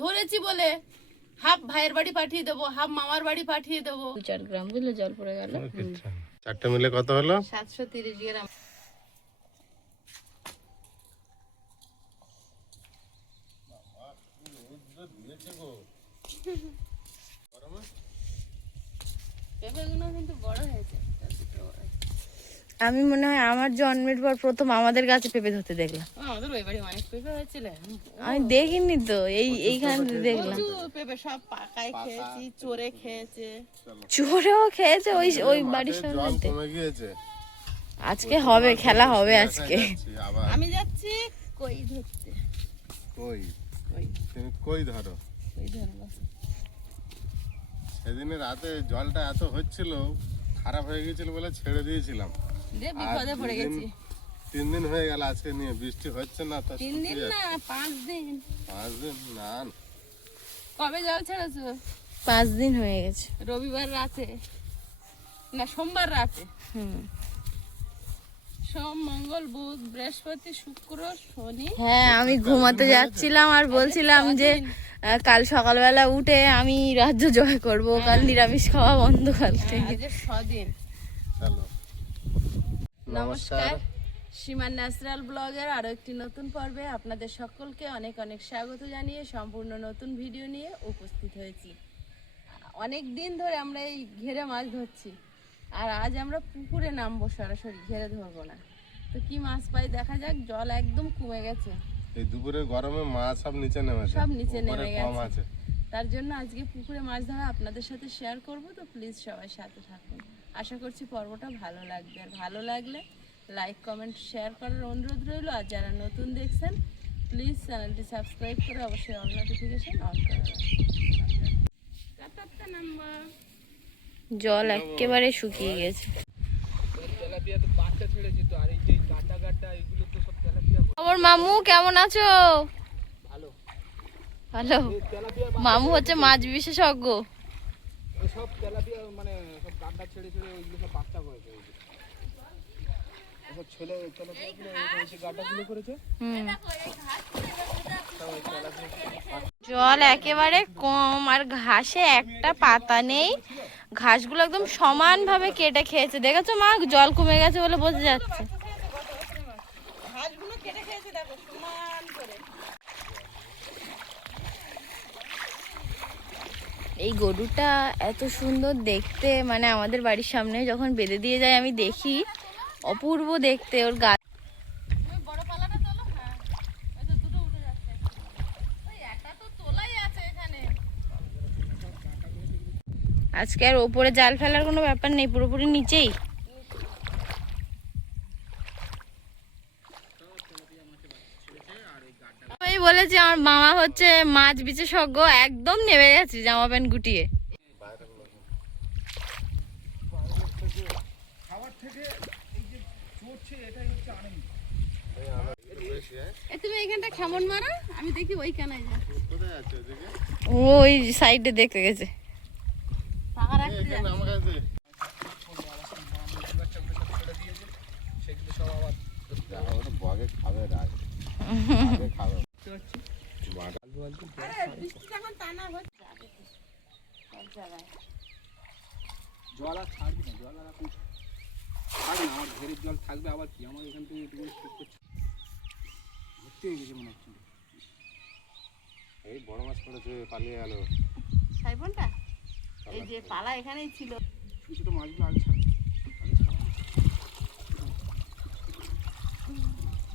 ধরেছি বলে হাফ ভাইয়ের বাড়ি পাঠিয়ে দেবো, হাফ মামার বাড়ি পাঠিয়ে দেবো। 2-4 গ্রাম বুঝলে জল পড়ে গেল। চারটে মিলে কত হলো? 730 গ্রাম। পেঁপেগুলো কিন্তু বড় হয়েছে। আমি মনে হয় আমার জন্মের পর প্রথম আমাদের গাছে পেঁপে ধরতে দেখলাম। আমাদের ওই বাড়ি অনেক পেঁপে হয়েছিল, আমি দেখিনি তো, এইখানে দেখলাম। পেঁপে সব পাকায় খেয়েছি, চোরে খেয়েছে, চোরেও খেয়েছে ওই বাড়ির সামনে। কমে গিয়েছে। আজকে হবে, খেলা হবে আজকে। আমি যাচ্ছি কই ধরতে। কই? তুমি কই ধরো? কই ধরবো। সেদিনে রাতে জলটা এত হচ্ছিল, খারাপ হয়ে গিয়েছিল বলে ছেড়ে দিয়েছিলাম। বিপদে পড়ে গেছি। 3 দিন হয়ে গেল আজকে নিয়ে, বৃষ্টি হচ্ছে না। 3 দিন না 5 দিন। 5 দিন না। কবে জল ছেড়েছো? 5 দিন হয়ে গেছে। রবিবার রাতে না সোমবার রাতে। সোম, মঙ্গল, বুধ, বৃহস্পতি, শুক্র, শনি। হ্যাঁ, আমি ঘুমাতে যাচ্ছিলাম আর বলছিলাম যে কাল সকালবেলা উঠে আমি রাজ্য জয় করব, কাল নিরামিষ খাওয়া বন্ধ কাল থেকে। আজ 6 দিন। চলো নমস্কার, সীমার ন্যাচারাল ব্লগের আরো একটি নতুন পর্বে আপনাদের সকলকে অনেক অনেক স্বাগত জানিয়ে সম্পূর্ণ নতুন ভিডিও নিয়ে উপস্থিত হয়েছি। অনেক দিন ধরে আমরা এই ঘেরে মাছ ধরছি, আর আজ আমরা পুকুরে নামবো, সরাসরি ঘেরে ধরবো না। তো কি মাছ পাই দেখা যাক। জল একদম কমে গেছে, এই দুপুরের গরমে মাছ সব নিচে নেমেছে, সব নিচে নেমে কম গেছে। আছে। তার জন্য আজকে পুকুরে মাছ ধরা আপনাদের সাথে শেয়ার করব। তো প্লিজ সবাই সাথে থাকুন, আশা করছি পর্বটা ভালো লাগবে। আর ভালো লাগলে লাইক, কমেন্ট, শেয়ার করার অনুরোধ রইল। আর যারা নতুন দেখছেন প্লিজ চ্যানেলটি সাবস্ক্রাইব করে অবশ্যই অল নোটিফিকেশন অন করে দেবেন। জল একেবারে শুকিয়ে গেছে। আমার মামু কেমন আছো? ভালো। মামু হচ্ছে মাছ বিশেষজ্ঞ। সব তেলাপিয়া মানে সব গাড্ডা ছেড়ে ছেড়ে ওইগুলো সব বাচ্চা করেছে, সব ছেলে তেলাপিয়াগুলো এসে গাড্ডাগুলো করেছে। জল একেবারে কম, আর ঘাসে একটা পাতা নেই। ঘাসগুলো একদম সমানভাবে কেটে খেয়েছে, দেখেছো মা? জল কমে গেছে বলে বোঝা যাচ্ছে। ঘাসগুলো কেটে খেয়েছে, দেখো সমান করে। এই গরুটা এত সুন্দর দেখতে, মানে আমাদের বাড়ির সামনে যখন বেঁধে দিয়ে যায় আমি দেখি, অপূর্ব দেখতে। ওর গা আজকে আর ওপরে জাল ফেলার কোনো ব্যাপার নেই, পুরোপুরি নিচেই। আমি বলেছি আমার মামা হচ্ছে মাছ বিশেষজ্ঞ, একদম নেমে গেছে জামা প্যান্ট গুটিয়ে। তুমি এইখানটা কেমন মারো, আমি দেখি ওই কানায় যা। ওই সাইডে দেখতে গেছে। পাকা রাখতে যা। জল আর ছাড়বি না, জল আর এখন ছাড় না, আমার ঘেরের জল থাকবে আবার কি। আমার এখান থেকে ভর্তি হয়ে গেছে মনে হচ্ছে। এই বড় মাছ পড়েছে, পালিয়ে গেল সাইবনটা। এই যে পালা এখানেই ছিল। ছোট ছোট মাছগুলো আগে ছাড়।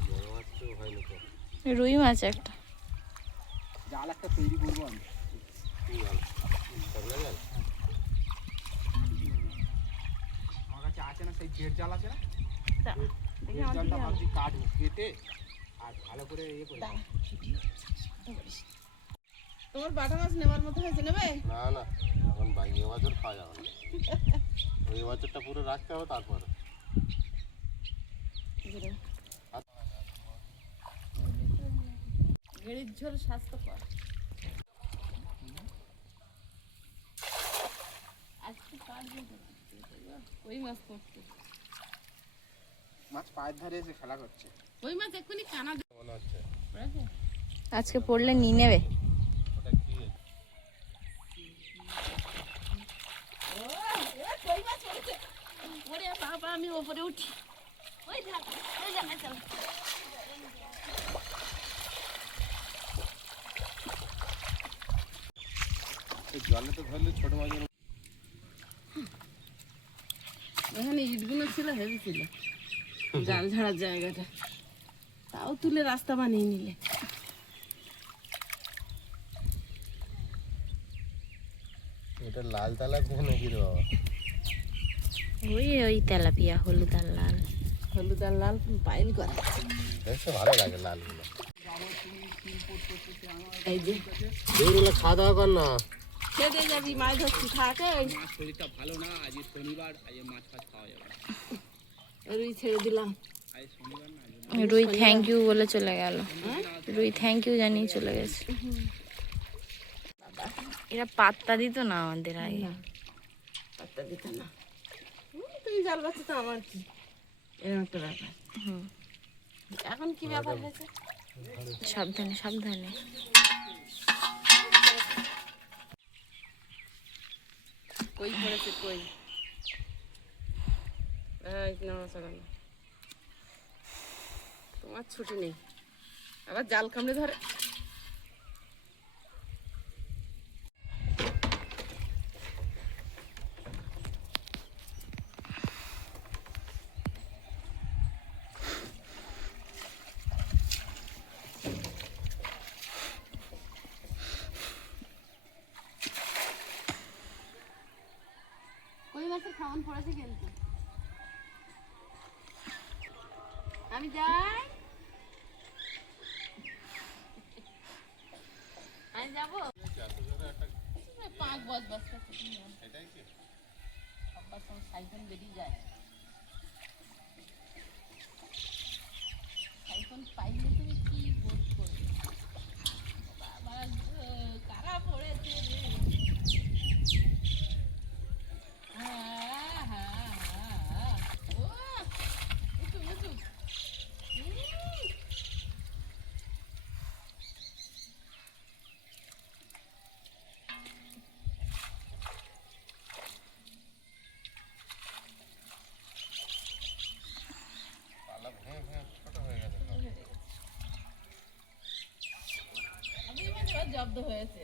বড় মাছ তো হয়নি তো। রুই মাছ একটা। জাল একটা তৈরি করবো আমি। আমার কাছে আছে না সেই জেট জাল আছে না, জেট জালটা ভাবছি কাটবো, কেটে আর ভালো করে ইয়ে করে। তোমার বাটা মাছ নেওয়ার মতো হয়েছে, নেবে? না না, এখন বাইরে বছর খাওয়া যাবে না। ওই বছরটা পুরো রাখতে হবে, তারপরে গেড়ির ঝোল স্বাস্থ্যকর। আজকে ওই মাছ পড়ছে, মাছ পায়ের ধারে এসে খেলা করছে। ওই মাছ এক্ষুনি কানা মনে হচ্ছে। আজকে পড়লে নিয়ে নেবে। ওটা বাবা আমি ওপরে উঠি। ওই থাক, ওই যা, চল। জলে তো ধরলে ছোট মাছ এখানে ইটগুলো ছিল, হেভি ছিল জাল ঝাড়ার জায়গাটা, তাও তুলে রাস্তা বানিয়ে নিলে। এটা লাল তেলাপিয়া নাকি রে বাবা? ওই তেলাপিয়া, হলুদ আর লাল। হলুদ আর লাল পাইল করা। দেখতে ভালো লাগে লালগুলো। এই যে এইগুলো খাওয়া দাওয়া কর না। খেতে যাবি, মাছ ধরছি, থাকে ওই মাছ শরীরটা ভালো না, আজ শনিবার, আজ মাছ ফাছ খাওয়া যাবে না। রুই ছেড়ে দিলাম। আজ শনিবার না, রুই থ্যাংক ইউ বলে চলে গেল। রুই থ্যাংক ইউ জানিয়ে চলে গেছে। এরা পাত্তা দিত না আমাদের আগে। পাত্তা দিত না। তুমি জাল বাচ্চা তো আমার কি, এরকম একটা ব্যাপার। এখন কি ব্যাপার হয়েছে? সাবধানে সাবধানে। কই পড়েছে কই? নড়াচড়া না, তোমার ছুটি নেই, আবার জাল কামড়ে ধরে। কই মাছের খাওয়ান পড়েছে কিন্তু। আমি যাই, আমি যাবো। পাঁচ বস বস সবার সঙ্গে সাইফোন বেরিয়ে যায়। সাইফোন পাইলে তুমি কি বোধ করবে? বাবা গো, কারা পড়েছে রে? পালা ভেঙে ভেঙে ছোট হয়ে গেছে সব। জব্দ হয়েছে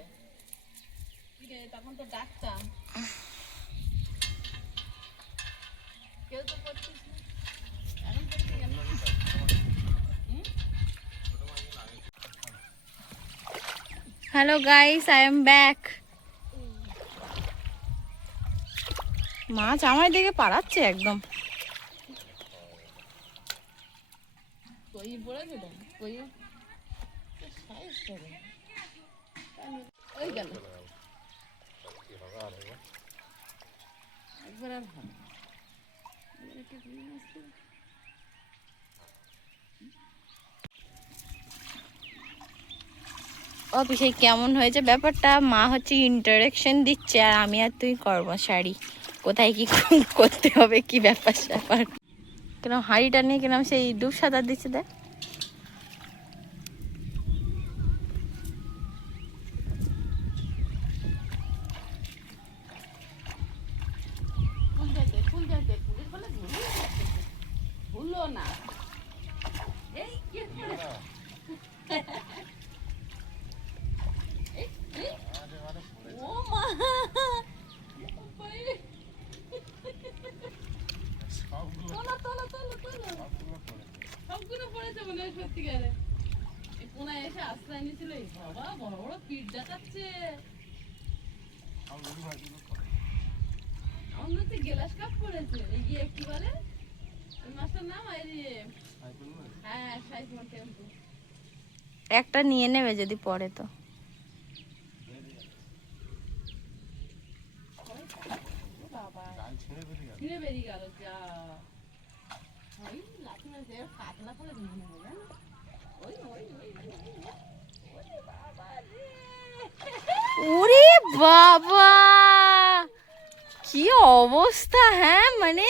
কিরে, তখন তো ডাকতাম, কেউ তো করছিস না। এখন করছি কেন? Hello guys, I am back. মাছ আমার দিকে পালাচ্ছে একদম। কই পড়েছে তো, কই সাইজ করে ওই গেল কি হবে আর এবার? একবার আর হবে। অফিসে কেমন হয়েছে ব্যাপারটা? মা হচ্ছে ইন্টারেকশন দিচ্ছে আর আমি আর তুই কর্মচারী, কোথায় কি করতে হবে, কি ব্যাপার স্যাপার। কেন হাঁড়িটা নিয়ে কেন সেই ডুব সাঁতার দিচ্ছে দেখ। ফুল যেতে ফুলের ফলে ভুলো না। এই কি করে? ও মা, তোলো তোলো তোলো তোলো, সবগুলো পড়েছে মনে হয় সত্যিকারে। এই কোনায় এসে আশ্রয় নিয়েছিল, এই বাবা বড় বড় পিঠ দেখাচ্ছে। আমার হচ্ছে গ্লাস কাপ পড়েছে, এই গিয়ে কি বলে ওই মাছটার নাম? হ্যাঁ, সাইফোন টেম্পু। একটা নিয়ে নেবে যদি পড়ে তো। বাবা ডাল ছিঁড়ে বেরিয়ে গেল। ছিঁড়ে বেরিয়ে গেল, যা ওই লাঠি মাঝে কাতলা করে ভেঙে নেবে জানো। ওই ওই ওই ওরে বাবা রে, ওরে বাবা, কি অবস্থা! হ্যাঁ মানে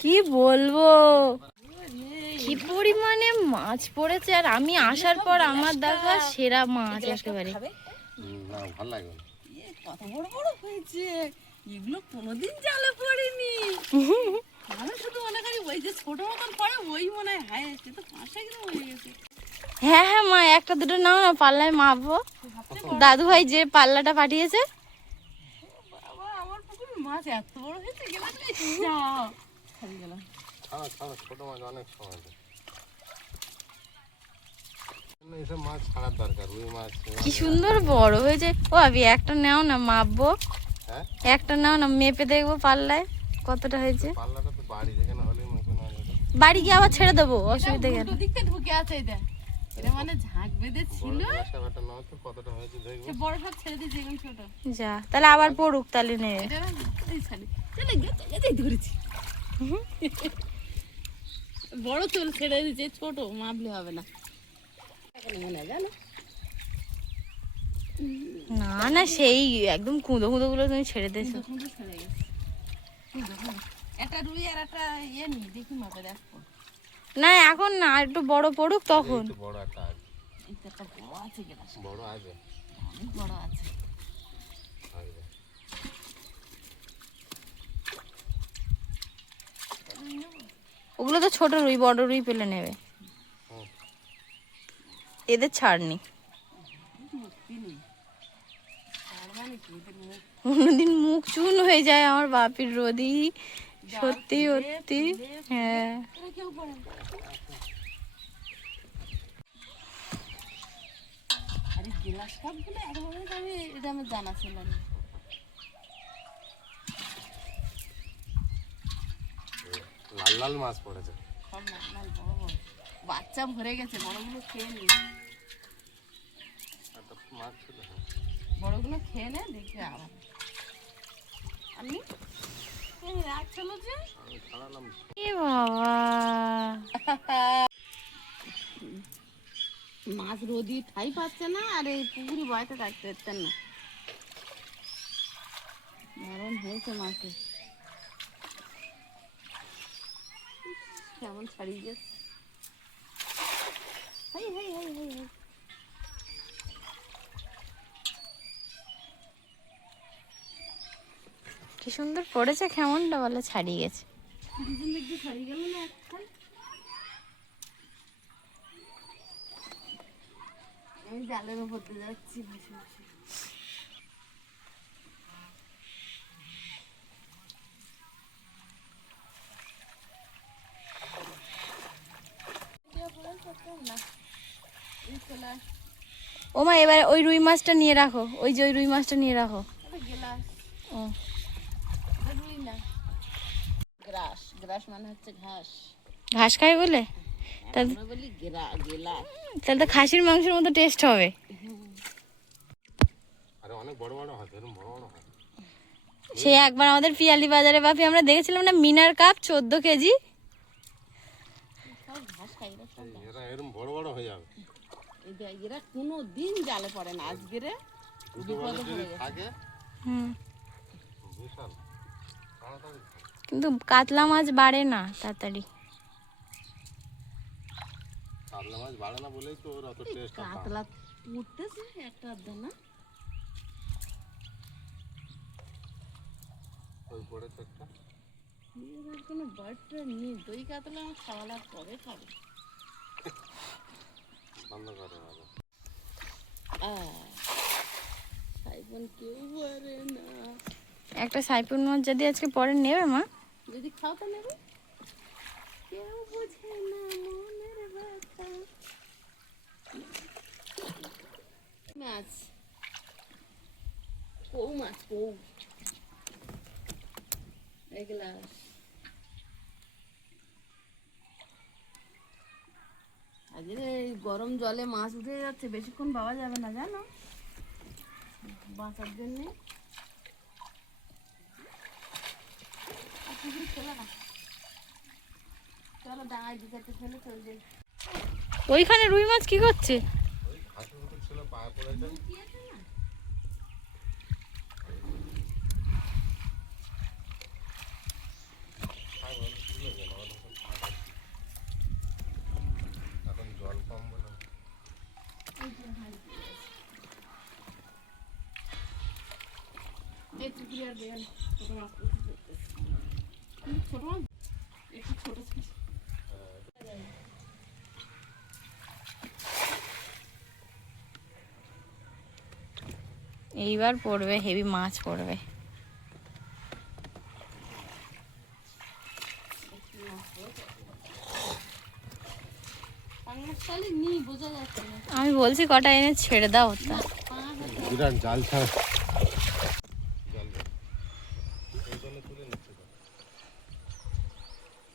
কি বলবো, কি পরিমাণে মাছ পড়েছে। আর আমি আসার পর আমার দেখা সেরা মাছ একেবারে। না ভালো লাগে না। কত বড় বড় হয়েছে, এগুলো কোনোদিন জালে পড়েনি। আমি শুধু মনে করি ওই যে ছোট মতন পড়ে ওই মনে হয় হাই আসছে, তো 5-6 গ্রাম হয়ে গেছে। হ্যাঁ হ্যাঁ মা, একটা দুটো নাও না, পাল্লায় মাপবো। দাদু ভাই যে পাল্লাটা পাঠিয়েছে। বাবা, আমার পুকুরে মাছ এত বড় হয়েছে, গেলাম খালি গেলাম। ছাড়া ছাড়া, ছোট মাছ অনেক সময় দেয়। এইসব মাছ ছাড়ার দরকার, রুই মাছ। কি সুন্দর বড় হয়েছে। ও আবি একটা নাও না, মাপবো। হ্যাঁ, একটা নাও না, মেপে দেখবো পাল্লায় কতটা হয়েছে। পাল্লাটা তো বাড়ি যেখানে হলেই মাছ না হলে। বাড়ি গিয়ে আবার ছেড়ে দেবো, অসুবিধা কেন। উল্টো দিকটা ঢুকে আছে এটা, এটা মানে ঝাঁক বেঁধে ছিল। বড় গ্লাসটা ব্যাটা নাও তো, কতটা হয়েছে দেখবো। সে বড় সব ছেড়ে দিয়েছে, এখন ছোট। যা, তাহলে আবার পড়ুক, তাহলে নে। এটা না, এই ছাড়ি চলে গেছে, এটাই ধরেছি। বড় চুল ছেড়ে দিয়েছে, ছোট মাপলে হবে না। এখন মনে হয় জানো, না না, সেই একদম কুঁদো কুঁদো গুলো তুমি ছেড়ে দিয়েছো। কুঁদো ছেড়ে গেছে। একটা রুই আর একটা ইয়ে নি, দেখি মাপে দেখো। না এখন না, একটু বড় পড়ুক তখন। এই তো বড় একটা আছে। এই তো একটা বড় আছে গেলাস, বড় আছে। অনেক বড় আছে। আসবে। ওগুলো তো ছোট রুই, বড় রুই পেলে নেবে। হুম। এদের ছাড়নি। মুক্তি নেই, আর মানে কি এদের মুখ কোনোদিন মুখ চুন হয়ে যায় আমার বাপির রোদি। সত্যি সত্যি, হ্যাঁ। এরা কেউ পড়ে না। আরে গ্লাস কাপ গুলো একভাবে আমি, এটা আমার জানা ছিল না। লাল লাল মাছ পড়েছে। সব লাল লাল বড় বড় বাচ্চা ভরে গেছে, বড়গুলো খেয়ে নি। একটা মাছ ছিল। বড়গুলো খেয়ে নে, দেখবে আবার। আমি এই রাখছিল যে আমি ছাড়ালাম। এ বাবা, মাছ রোদি ঠাই পাচ্ছে না, আর এই পুকুরি বয়তে থাকতে পারতেন না। নরম হয়েছে মাছে, কেমন ছাড়িয়ে গেছে। High high high high high. কি সুন্দর পড়েছে, কেমনটা বলে ছাড়িয়ে গেছে। দুজন দেখতে ছাড়িয়ে গেল না একটাই। আমি জালের উপর দিয়ে যাচ্ছি বসে বসে। ও মা, এবার ওই রুই মাছটা নিয়ে রাখো, ওই যে ওই রুই মাছটা নিয়ে রাখো। গেলাস, ও বুঝলি না, গ্রাস, গ্রাস মানে হচ্ছে ঘাস। ঘাস খাই বলে? তাহলে আমরা বলি গেলাস। তাহলে তো খাসির মাংসের মতো টেস্ট হবে। আরে অনেক বড় বড় হয়, এরকম বড় বড় হয়। সে একবার আমাদের পিয়ালি বাজারে বাপি আমরা দেখেছিলাম না, মিনার কাপ 14 কেজি। সব ঘাস খাই, এরা সব ঘাস। এরা এরকম বড় বড় হয়ে যাবে। এরা কোনো দিন জালে পড়ে না, আজকে রে দুটো বড় যদি থাকে, হুম, বিশাল তাড়াতাড়ি। কিন্তু কাতলা মাছ বাড়ে না তাড়াতাড়ি। কাতলা মাছ বাড়ে না বলেই তো ওর অত টেস্ট। কাতলা উঠতেছে একটা আধা না। ওই পড়েছে একটা। এর কোনো বার্ডটা নেই, দই কাতলা আমার খাওয়ালা কবে খাবে। বন্ধ করে আগে। সাইফোন কেউ পারে না, একটা সাইপুর মাছ যদি আজকে পরে নেবে মা। যদি খাও তো নেবে। কেউ বোঝে না মনের ব্যথা। মাছ, কৌ মাছ, কৌ এগুলা। আজকে এই গরম জলে মাছ উঠে যাচ্ছে, বেশিক্ষণ পাওয়া যাবে না জানো, বাঁচার জন্যে। চলো ডাঙায় দু চারটে ফেলে চলে যাই। ওইখানে রুই মাছ কি করছে? ওই ঘাসের মতো ছিল, পায়ে পড়েছে। এখন জল কম বলে। আর বেয়ান ছোট মাছ করতেছে, কিন্তু ছোট মাছ একটু ছোট ছোট। এইবার পড়বে, হেভি মাছ পড়বে। আমি বলছি কটা এনে ছেড়ে দাও তা। বিরাট জাল ছাড়া জাল দাও। এই জন্য তুলে নিচ্ছে তো।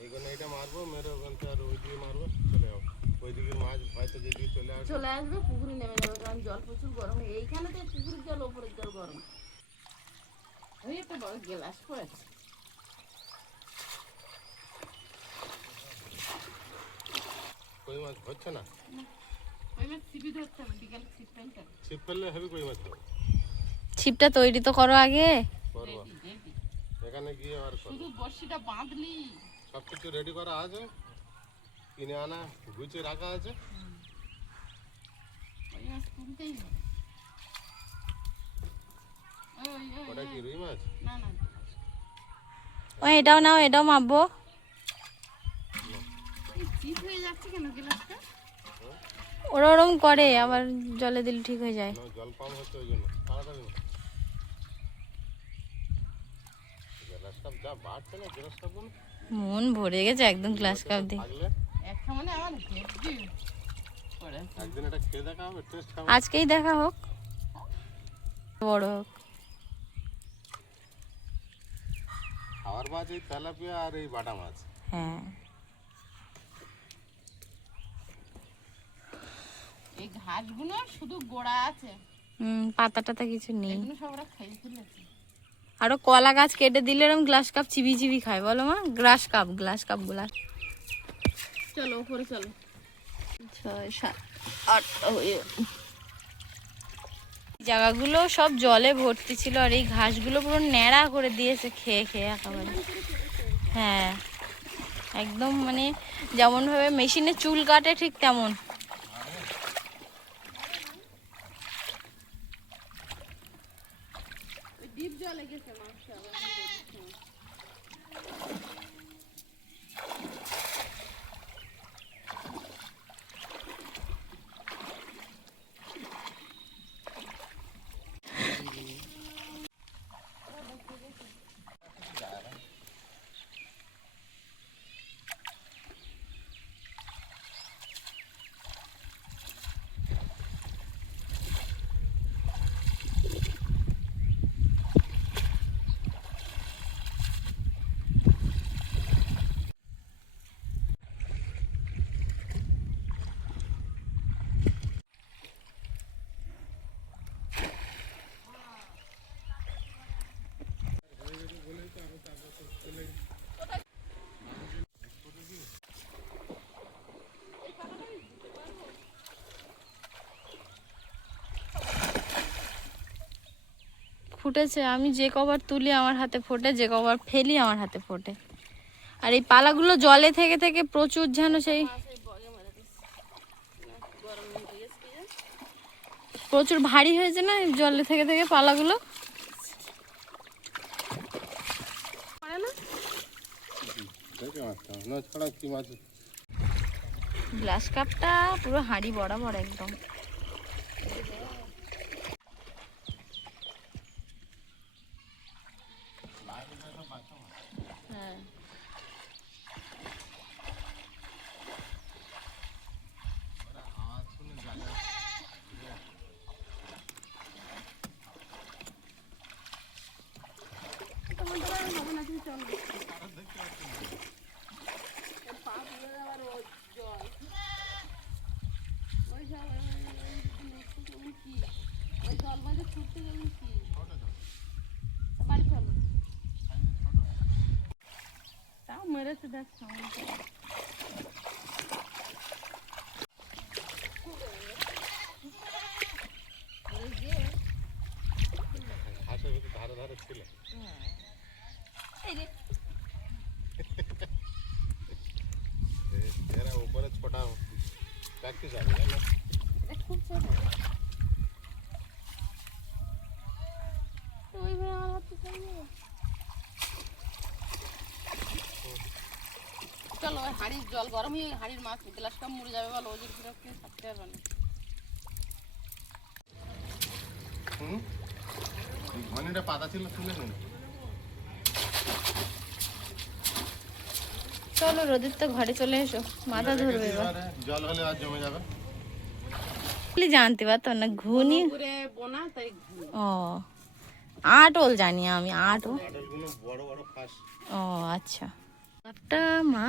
এই জন্য এটা মারবো, মেরে ওখান থেকে আর ওই দিকে মারবো, চলে যাবো। ওই দিকের মাছ হয়তো যেদিকে চলে আসবে। চলে আসবে, পুকুরে নেমে যাবে, কারণ জল প্রচুর গরম। এইখানে তো পুকুরের জল, ওপরের জল গরম। ওই একটা বড় গ্লাস পড়েছে। কই মাছ হচ্ছে না, ওই মাছ ছিপি ধরতে হবে, বিকালে ছিপ ফেলতে হবে। ছিপ ফেললে হেবি কই মাছ পাবো। ছিপটা তৈরি তো করো আগে। করবো, এখানে গিয়ে আর করবো। শুধু বড়শিটা বাঁধলি, সব কিছু রেডি করা আছে, কিনে আনা গুছিয়ে রাখা আছে। ওই মাছ তুলতেই হবে। ওটা কি রুই মাছ? না না, ও এটাও নাও, এটাও মাপবো। এই চিপ হয়ে যাচ্ছে কেন গ্লাসটা? ওরা ওরম করে, আবার জলে দিলে ঠিক হয়ে যায়। না, জল কম হচ্ছে ওই জন্য তাড়াতাড়ি না। গ্লাস কাপ যা বাড়ছে না, গ্লাস কাপ গুলো মন ভরে গেছে একদম গ্লাস কাপ দিয়ে। থাকলে একটা মানে আমার হেভি পড়ে। একদিন এটা খেয়ে দেখা হবে, টেস্ট খাবো। আজকেই দেখা হোক, বড় হোক। খাওয়ার মাছ এই তেলাপিয়া আর এই বাটা মাছ। হ্যাঁ, এই ঘাসগুলো শুধু গোড়া আছে, পাতা টাতা কিছু নেই। এগুলো সব ওরা খেয়ে ফেলেছে। আরো কলা গাছ কেটে দিলে এরকম গ্লাস কাপ চিবি চিবি খায়, বলো মা? গ্লাস কাপ গুলা। চলো উপরে চলো। 6, 7, 8 জায়গাগুলো সব জলে ভর্তি ছিল, আর এই ঘাসগুলো পুরো ন্যাড়া করে দিয়েছে খেয়ে খেয়ে একেবারে। হ্যাঁ, একদম মানে যেমন ভাবে মেশিনে চুল কাটে ঠিক তেমন। ডিপ জলে গেছে মাছ সব। ফুটেছে, আমি যে কবার তুলি আমার হাতে ফোটে, যে কবার ফেলি আমার হাতে ফোটে। আর এই পালাগুলো জলে থেকে থেকে প্রচুর যেন সেই প্রচুর ভারী হয়েছে না জলে থেকে থেকে পালাগুলো। দেখে মাছটা না ছাড়া কি মাছ। গ্লাস কাপটা পুরো হাঁড়ি বরাবর একদম। হ্যাঁ, ওই জল মাঝে ছুটতে গেলে কি বাড়ি চলো। তাও মেরেছে দেখ সামনে। ঘাসের ভিতরে ধারে ধারে ছিল। এরা উপরে ছোটা প্র্যাকটিস আছে না। খুব ছোট। ওইভাবে আমার হাতে চলো ওই হাঁড়ির জল গরম হয়ে হাঁড়ির মাছ গ্লাসটা মরে যাবে বলো, ওজন করে থাকতে পারবে না। ঘনিটা পাতা ছিল তুলে নিন। চলো রোদের তো ঘরে চলে এসো, মাথা ধরবে এবার। জল হলে আর জমে যাবে। জানতে পারতো না ঘুনি। করে বোনা তাই ঘুনি। ও আটল জানি আমি, আটল। আটলগুলো বড় বড় ফাঁস। ও আচ্ছা, একটা মা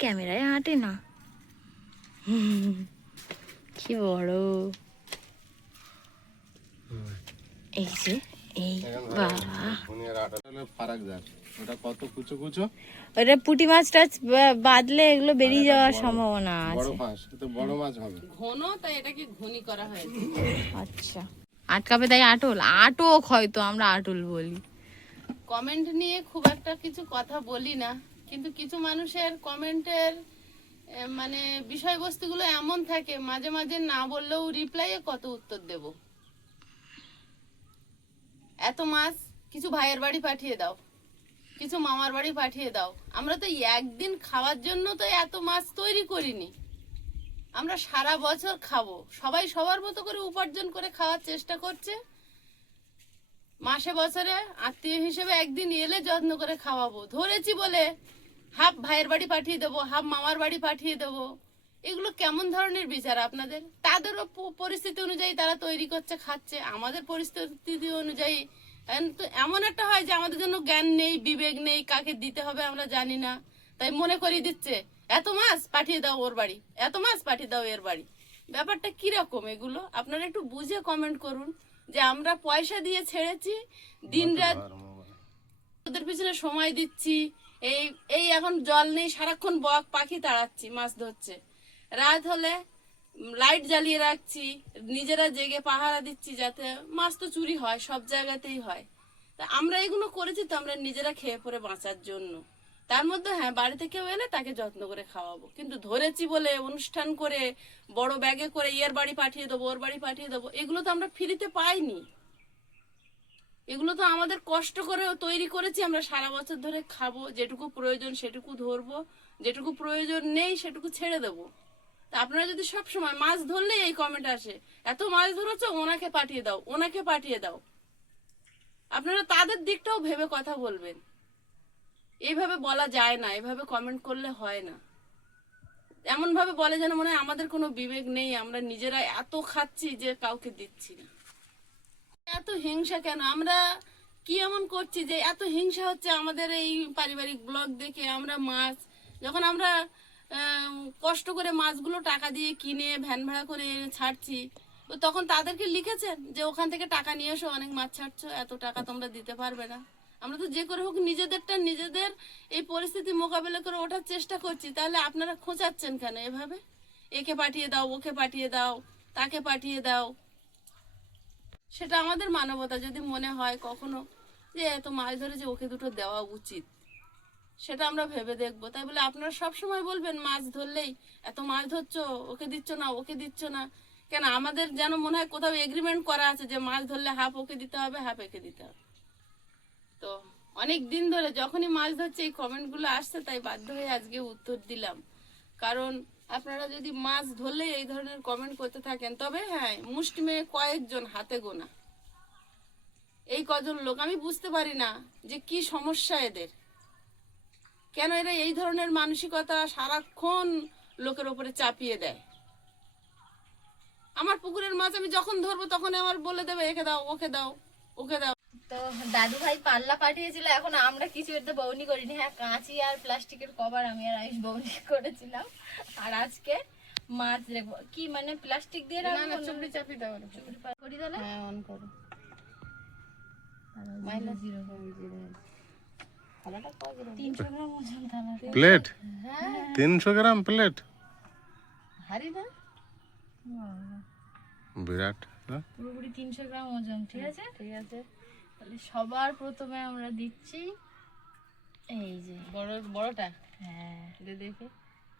ক্যামেরায় আটে না। কি বড়, এই যে এই বাবা, ঘনির আটল হলে ফারাক যায়। ওটা কত কুচো কুচো, ওটা পুঁটি মাছ টাছ বাদলে এগুলো বেরিয়ে যাওয়ার সম্ভাবনা বড় আছে। ফাঁস, তো বড় মাছ হবে। ঘন তাই এটাকে ঘনি করা হয়েছে। আচ্ছা, আটকাবে তাই আটল, আটক হয়তো আমরা আটল বলি। কমেন্ট নিয়ে খুব একটা কিছু কথা বলি না, কিন্তু কিছু মানুষের কমেন্টের মানে বিষয়বস্তুগুলো এমন থাকে, মাঝে মাঝে না বললেও রিপ্লাইয়ে কত উত্তর দেব। এত মাছ কিছু ভাইয়ের বাড়ি পাঠিয়ে দাও, কিছু মামার বাড়ি পাঠিয়ে দাও। আমরা তো একদিন খাওয়ার জন্য তো এত মাছ তৈরি করিনি, আমরা সারা বছর খাবো। সবাই সবার মতো করে উপার্জন করে খাওয়ার চেষ্টা করছে। মাসে বছরে আত্মীয় হিসেবে একদিন এলে যত্ন করে খাওয়াবো। ধরেছি বলে হাফ ভাইয়ের বাড়ি পাঠিয়ে দেবো, হাফ মামার বাড়ি পাঠিয়ে দেবো। এগুলো কেমন ধরনের বিচার আপনাদের? তাদেরও পরিস্থিতি অনুযায়ী তারা তৈরি করছে, খাচ্ছে। আমাদের পরিস্থিতি অনুযায়ী তো এমন একটা হয় যে আমাদের জন্য জ্ঞান নেই, বিবেক নেই, কাকে দিতে হবে আমরা জানি না, তাই মনে করিয়ে দিচ্ছে এত মাছ পাঠিয়ে দাও ওর বাড়ি, এত মাছ পাঠিয়ে দাও এর বাড়ি। ব্যাপারটা কিরকম এগুলো আপনারা একটু বুঝে কমেন্ট করুন। যে আমরা পয়সা দিয়ে ছেড়েছি, দিন রাত ওদের পিছনে সময় দিচ্ছি, এই এই এখন জল নেই, সারাক্ষণ বক পাখি তাড়াচ্ছি, মাছ ধরছে। রাত হলে লাইট জ্বালিয়ে রাখছি, নিজেরা জেগে পাহারা দিচ্ছি, যাতে মাছ তো চুরি হয়, সব জায়গাতেই হয়। তা আমরা এগুলো করেছি তো আমরা নিজেরা খেয়ে পরে বাঁচার জন্য। তার মধ্যে হ্যাঁ, বাড়িতে কেউ এলে তাকে যত্ন করে খাওয়াবো, কিন্তু ধরেছি বলে অনুষ্ঠান করে বড় ব্যাগে করে এর বাড়ি পাঠিয়ে দেবো, ওর বাড়ি পাঠিয়ে দেবো, এগুলো তো আমরা ফ্রিতে পাইনি। এগুলো তো আমাদের কষ্ট করে তৈরি করেছি, আমরা সারা বছর ধরে খাবো। যেটুকু প্রয়োজন সেটুকু ধরবো, যেটুকু প্রয়োজন নেই সেটুকু ছেড়ে দেবো। তা আপনারা যদি সব সময় মাছ ধরলে এই কমেন্ট আসে, এত মাছ ধরেছ ওনাকে পাঠিয়ে দাও, ওনাকে পাঠিয়ে দাও, আপনারা তাদের দিকটাও ভেবে কথা বলবেন। এইভাবে বলা যায় না, এভাবে কমেন্ট করলে হয় না। এমন ভাবে বলে যেন মনে হয় আমাদের কোনো বিবেক নেই, আমরা নিজেরা এত খাচ্ছি যে কাউকে দিচ্ছি না। এত হিংসা কেন? আমরা কি এমন করছি যে এত হিংসা হচ্ছে আমাদের এই পারিবারিক ব্লগ দেখে? আমরা মাছ যখন আমরা কষ্ট করে মাছগুলো টাকা দিয়ে কিনে ভ্যান ভাড়া করে এনে ছাড়ছি, তো তখন তাদেরকে লিখেছেন যে ওখান থেকে টাকা নিয়ে এসো, অনেক মাছ ছাড়ছো, এত টাকা তোমরা দিতে পারবে না। আমরা তো যে করে হোক নিজেদেরটা নিজেদের এই পরিস্থিতি মোকাবেলা করে ওঠার চেষ্টা করছি। তাহলে আপনারা খোঁচাচ্ছেন কেন এভাবে? একে পাঠিয়ে দাও, ওকে পাঠিয়ে দাও, তাকে পাঠিয়ে দাও। সেটা আমাদের মানবতা যদি মনে হয় কখনো যে এত মাছ ধরেছে, ওকে দুটো দেওয়া উচিত, সেটা আমরা ভেবে দেখবো। তাই বলে আপনারা সব সময় বলবেন মাছ ধরলেই এত মাছ ধরছো, ওকে দিচ্ছ না, ওকে দিচ্ছ না কেন? আমাদের যেন মনে হয় কোথাও এগ্রিমেন্ট করা আছে যে মাছ ধরলে হাফ ওকে দিতে হবে, হাফ একে দিতে হবে। তো অনেক দিন ধরে যখনই মাছ ধরছে এই কমেন্টগুলো আসছে, তাই বাধ্য হয়ে আজকে উত্তর দিলাম। কারণ আপনারা যদি মাছ ধরলে এই ধরনের কমেন্ট করতে থাকেন, তবে হ্যাঁ, মুষ্টিমে কয়েকজন, হাতে গোনা এই কজন লোক, আমি বুঝতে পারি না যে কি সমস্যা এদের, কেন এরা এই ধরনের মানসিকতা সারাক্ষণ লোকের ওপরে চাপিয়ে দেয়। আমার পুকুরের মাছ আমি যখন ধরবো তখন আমার বলে দেবে একে দাও, ওকে দাও, ওকে দাও। তো দাদু ভাই পাল্লা পাঠিয়েছিল, এখন আমরা কিছু এতে বউনি করিনি। হ্যাঁ, কাঁচি আর প্লাস্টিকের কভার আমি আর আয়ুষ বউনি করেছিলাম। আর আজকে মাছ রাখবো কি, মানে প্লাস্টিক দিয়ে না রাখবো না, চুপড়ি চাপি দাও, চুপড়ি পার করি তাহলে। হ্যাঁ অন করো। মাইনাস 0 থালাটা কয় গ্রাম? 300 গ্রাম ওজন থালা। প্লেট হ্যাঁ 300 গ্রাম প্লেট, হারি না, বিরাট না? পুরোপুরি 300 গ্রাম ওজন। ঠিক আছে, ঠিক আছে। তাহলে সবার প্রথমে আমরা দিচ্ছি এই যে বড়টা, হ্যাঁ, দে দেখে।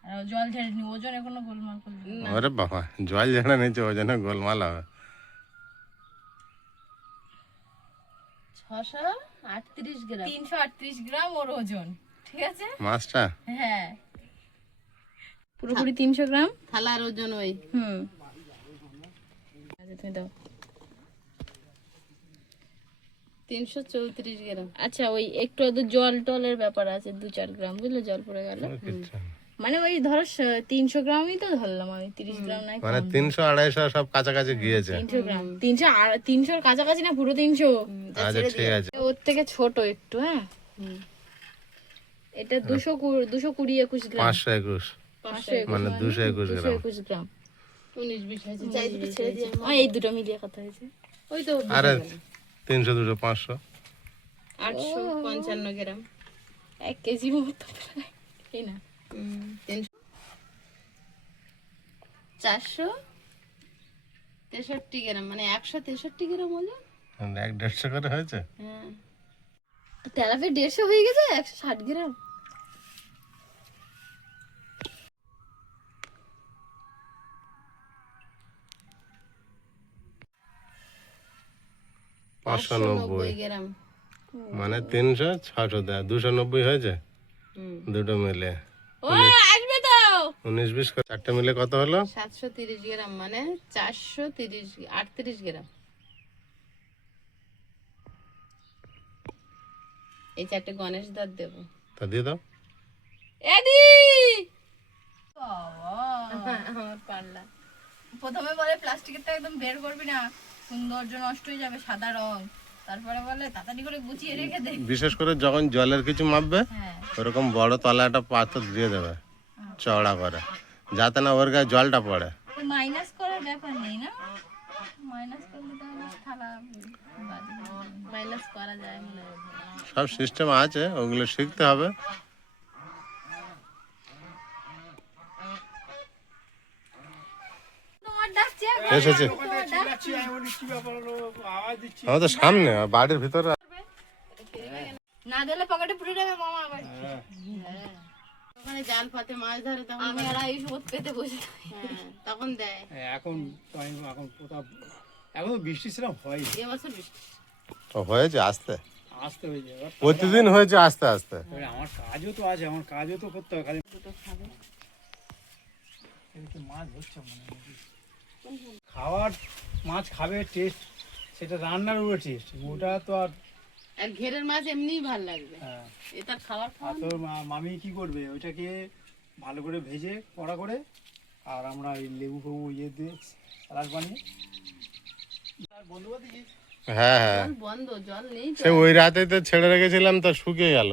আর জল ঝেড়ে নি, ওজন এখনো গোলমাল করলি। ওরে বাবা, জল ঝাড়া নিচে ওজনে গোলমাল হবে। 600 38 গ্রাম। 338 গ্রাম ওর ওজন, ঠিক আছে? মাছটা হ্যাঁ, পুরোপুরি 300 গ্রাম। থালার ওজন ওই। আচ্ছা তুমি দাও। 334 গ্রাম। আচ্ছা, ওই একটু আধটু জল টলের ব্যাপার আছে, 2-4 গ্রাম, বুঝলে, জল পড়ে গেল। কিচ্ছু না। মানে ওই ধরো 300 গ্রামই তো ধরলাম আমি, 30 গ্রাম নাই। মানে 300-250 সব কাছাকাছি গিয়েছে। 300 গ্রাম, 300 কাছাকাছি না, পুরো 300। আচ্ছা ঠিক আছে। ওর থেকে ছোট একটু। হ্যাঁ, এটা 220-21 গ্রাম। 521 মানে 221 গ্রাম। 221 গ্রাম। 19-20 আছে। চাই দুটো ছেড়ে দিয়ে। এই দুটো মিলিয়ে কথা হয়েছে। ওই তো আরে 300 200 500 855 গ্রাম। 1 কেজি মতো প্রায়। এই না, 463 গ্রাম, মানে 163 গ্রাম হলো। 150 করে হয়েছে। হ্যাঁ, তেলাপিয়া 150 হয়ে গেছে, 160 গ্রাম। পাঁচশো 590 গ্রাম। মানে 300 600 দেয়, 290 হয়েছে দুটো মিলে। ও আসবে তো। 19-20 করে চারটে মিলে কত হলো? 730 গ্রাম, মানে 38 গ্রাম। এই চারটে গণেশ দাঁত দেবো। তা দিয়ে দাও। এদি আমার পাল্লা। প্রথমে বলে প্লাস্টিকেরটা একদম বের করবি না, সৌন্দর্য নষ্ট হয়ে যাবে, সাদা রং। তারপরে বলে তাড়াতাড়ি করে গুছিয়ে রেখে দে। বিশেষ করে যখন জলের কিছু মাপবে হ্যাঁ, ওরকম বড় তলা একটা পাথর দিয়ে দেবে চওড়া করে, যাতে না ওর গায়ে জলটা পড়ে। তো মাইনাস করার ব্যাপার নেই না? মাইনাস করলে তাহলে থালা বাজে। মাইনাস করা যায় মনে হয়। সব সিস্টেম আছে, ওগুলো শিখতে হবে। তোমার ডাকছে, এসেছে আমাদের সামনে বাড়ির ভিতরে। না দিলে পকেটে পুরে যাবে মামা আবার। ওখানে জাল পাতে মাছ ধরে তখন আমি আর আয়ুষ ওত পেতে বসে থাকি। হ্যাঁ, তখন দেয়। এখন এখন কোথাও এখন তো বৃষ্টি সেরকম হয় এবছর বৃষ্টি। ও হয়েছে আস্তে আসতে হয়ে যায়। প্রতিদিন হয়েছে আস্তে আস্তে। এবারে আমার কাজও তো আছে, আমার কাজও তো করতে হবে। খালি দুটো খাবে। এদিকে মাছ ধরছে মনে হয় নাকি। খাওয়ার মাছ খাবে টেস্ট, সেটা রান্নার উপরে টেস্ট, ওটা তো আর আর ঘেরের মাছ এমনিই ভালো লাগবে। হ্যাঁ। এটা খাবার আর খাওয়া তোর মামি কি করবে, ওইটাকে ভালো করে ভেজে কড়া করে, আর আমরা এই লেবু ফেবু ইয়ে দিয়ে স্যালাড বানিয়ে বন্ধু বান্ধব হ্যাঁ হ্যাঁ, বন্ধ, জল নেই তো। সে ওই রাতে তো ছেড়ে রেখেছিলাম, তো শুকিয়ে গেল।